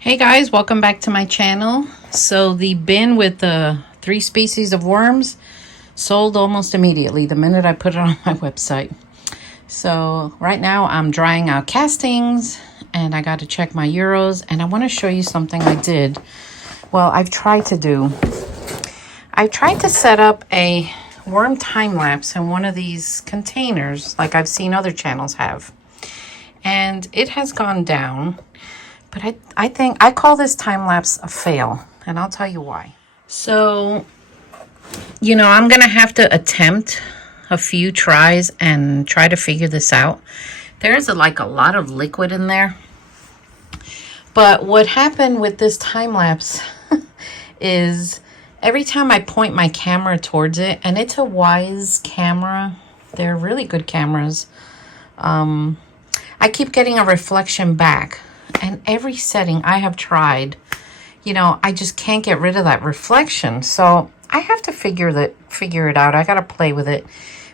Hey guys, welcome back to my channel. So the bin with the 3 species of worms sold almost immediately the minute I put it on my website. So right now I'm drying out castings and I got to check my euros, and I want to show you something I did. Well, I've tried to set up a worm time lapse in one of these containers like I've seen other channels have. And it has gone down. But I think I call this time lapse a fail, and I'll tell you why. So, I'm going to have to attempt a few tries and try to figure this out. There's a lot of liquid in there. But what happened with this time lapse is every time I point my camera towards it, and it's a Wise camera, they're really good cameras, I keep getting a reflection back. And every setting I have tried, I just can't get rid of that reflection. So I have to figure it out. I got to play with it.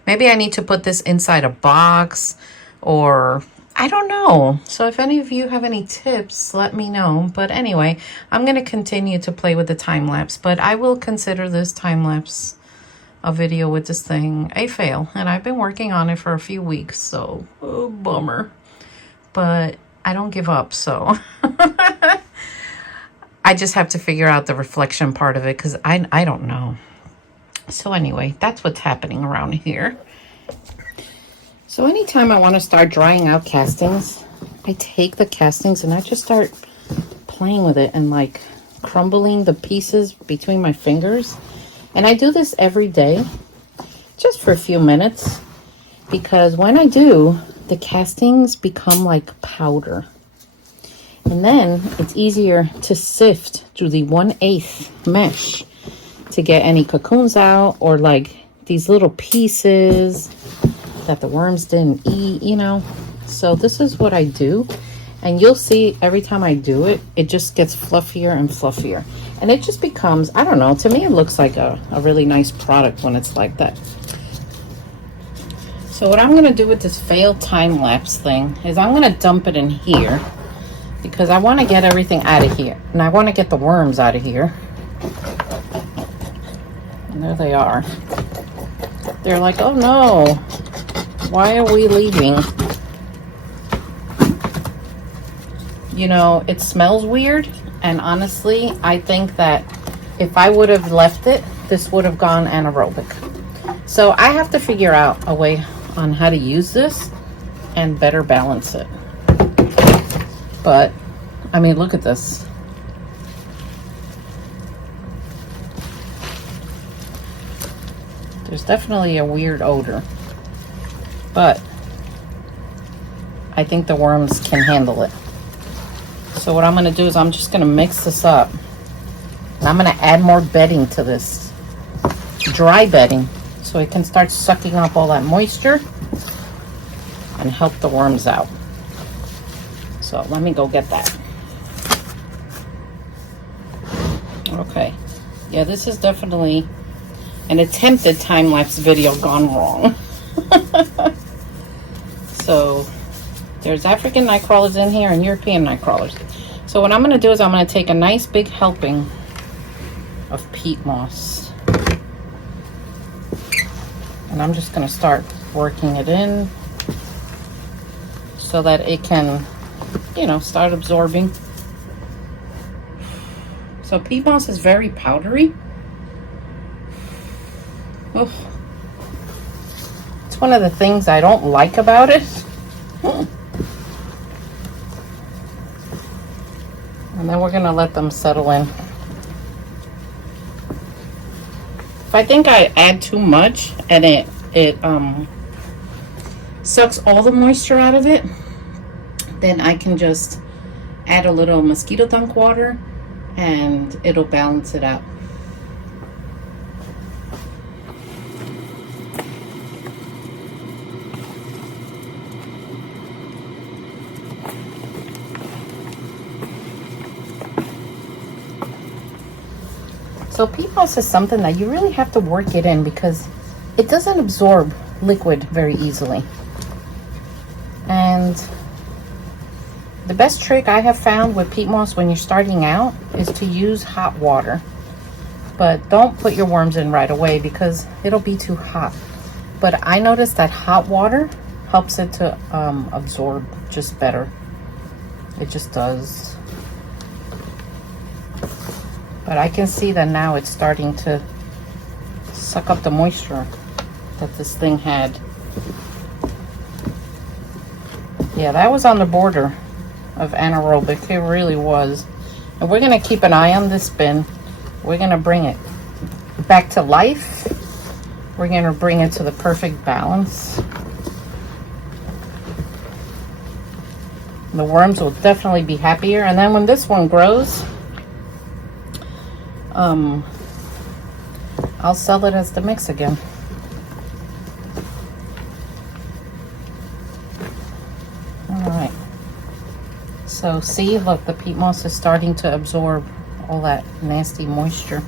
Maybe I need to put this inside a box, or I don't know. So if any of you have any tips, let me know. But anyway, I'm going to continue to play with the time lapse, but I will consider this time lapse, a video with this thing, a fail. And I've been working on it for a few weeks, so bummer. But I don't give up, so I just have to figure out the reflection part of it, because I don't know. So anyway, that's what's happening around here. So anytime I want to start drying out castings, I take the castings and I just start playing with it and like crumbling the pieces between my fingers. And I do this every day, just for a few minutes, because when I do, the castings become like powder. And then it's easier to sift through the 1/8 mesh to get any cocoons out, or like these little pieces that the worms didn't eat, So this is what I do. And you'll see every time I do it, it just gets fluffier and fluffier. And it just becomes, I don't know, to me it looks like a really nice product when it's like that. So what I'm going to do with this failed time lapse thing is I'm going to dump it in here, because I want to get everything out of here. And I want to get the worms out of here. And there they are. They're like, oh no, why are we leaving? It smells weird. And honestly, I think that if I would have left it, this would have gone anaerobic. So I have to figure out a way on how to use this and better balance it. But I mean, look at this. There's definitely a weird odor, but I think the worms can handle it. So what I'm going to do is I'm just going to mix this up, and I'm going to add more bedding to this, dry bedding, so it can start sucking up all that moisture and help the worms out. So let me go get that. Okay. Yeah, this is definitely an attempted time-lapse video gone wrong. So there's African night crawlers in here and European night crawlers. So what I'm going to do is I'm going to take a nice big helping of peat moss. And I'm just going to start working it in so that it can, start absorbing. So peat moss is very powdery. Oh. It's one of the things I don't like about it. And then we're going to let them settle in. If I think I add too much and it sucks all the moisture out of it, then I can just add a little mosquito dunk water and it'll balance it out. So peat moss is something that you really have to work it in, because it doesn't absorb liquid very easily. And The best trick I have found with peat moss when you're starting out is to use hot water. But don't put your worms in right away because it'll be too hot. But I noticed that hot water helps it to absorb just better. It just does. But I can see that now it's starting to suck up the moisture that this thing had. Yeah, that was on the border of anaerobic. It really was. And we're going to keep an eye on this bin. We're going to bring it back to life. We're going to bring it to the perfect balance. The worms will definitely be happier. And then when this one grows, I'll sell it as the mix again. All right. So see, look, the peat moss is starting to absorb all that nasty moisture.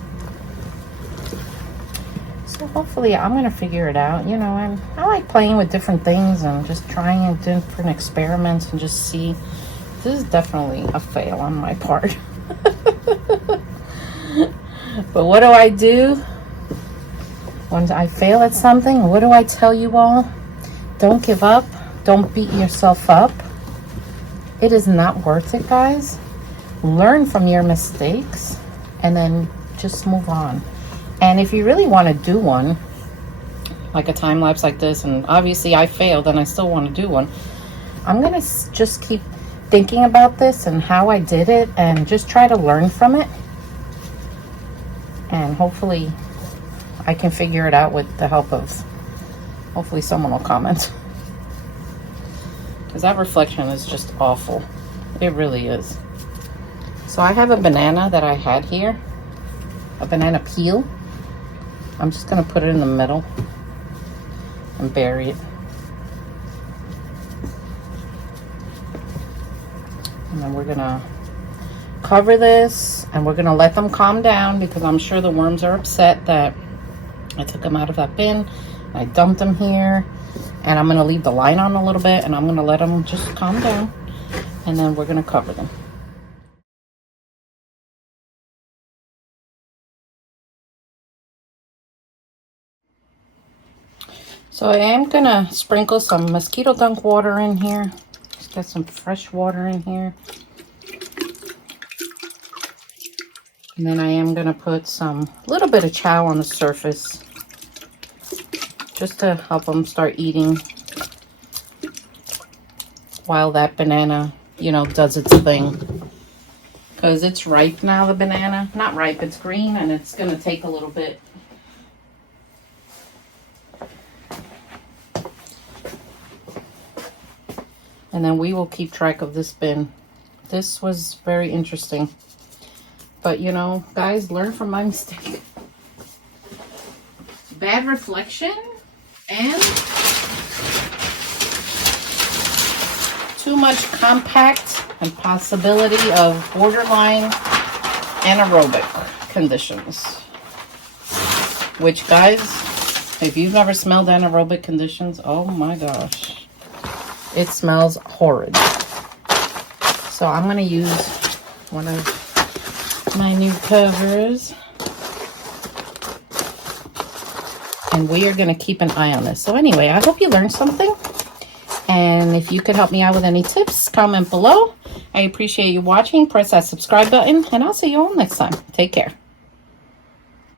So hopefully I'm going to figure it out. You know, I like playing with different things and just trying different experiments and just see. This is definitely a fail on my part. But what do? When I fail at something, what do I tell you all? Don't give up. Don't beat yourself up. It is not worth it, guys. Learn from your mistakes and then just move on. And if you really want to do one, like a time lapse like this, and obviously I failed and I still want to do one, I'm going to just keep thinking about this and how I did it and just try to learn from it. And hopefully I can figure it out with the help of, hopefully someone will comment. Because that reflection is just awful. It really is. So I have a banana that I had here, a banana peel. I'm just going to put it in the middle and bury it. And then we're going to cover this and we're going to let them calm down because I'm sure the worms are upset that I took them out of that bin. I dumped them here. And I'm going to leave the light on a little bit and I'm going to let them just calm down. And then we're going to cover them. So I am going to sprinkle some mosquito dunk water in here. Just get some fresh water in here. And then I am going to put some little bit of chow on the surface. Just to help them start eating while that banana, you know, does its thing. Because it's ripe now, the banana. Not ripe, it's green, and it's going to take a little bit. And then we will keep track of this bin. This was very interesting. But, you know, guys, learn from my mistake. Bad reflection. And too much compact and possibility of borderline anaerobic conditions. Which, guys, if you've never smelled anaerobic conditions, oh my gosh. It smells horrid. So I'm going to use one of my new covers. And we are going to keep an eye on this. So anyway, I hope you learned something. And if you could help me out with any tips, comment below. I appreciate you watching. Press that subscribe button. And I'll see you all next time. Take care.